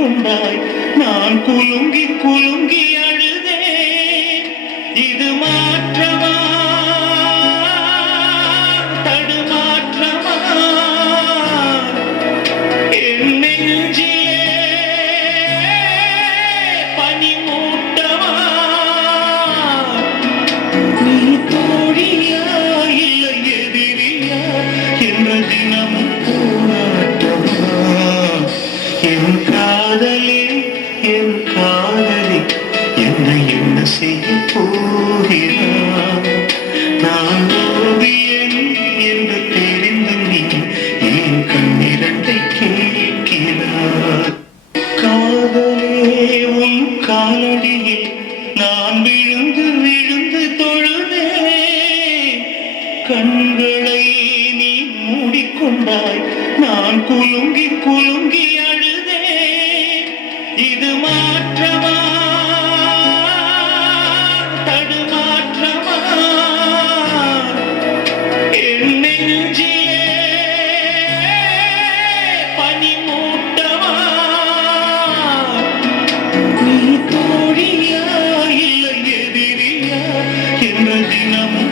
மூடிக்கொண்டாய் நான் குலுங்கி குலுங்கி அழுதேன். இது மாற்றமா தடுமாற்றமா என் நெஞ்சிலே பனிமூட்டமா? நீ தோழியா இல்லை எதிரியா என்ற தினமும் போராட்டமா? என் காதலே என் காதலி என்னை என்ன செய்ய போகிறார்? நான் ஓவியன் என்று தெரிந்தும் நீ என் கண்ணிரண்டை கேட்கிறார். காதலே உன் காலடியில் நான் விழுந்து விழுந்து தொழுதேன். கண்களை நீ மூடிக்கொண்டாய் நான் குலுங்கி குலுங்கி அழுதேன். இது மாற்றமா தடுமாற்றமா என் நெஞ்சிலே பனிமூட்டமா? நீ தோழியா இல்லை எதிரியா என்ற தினமும்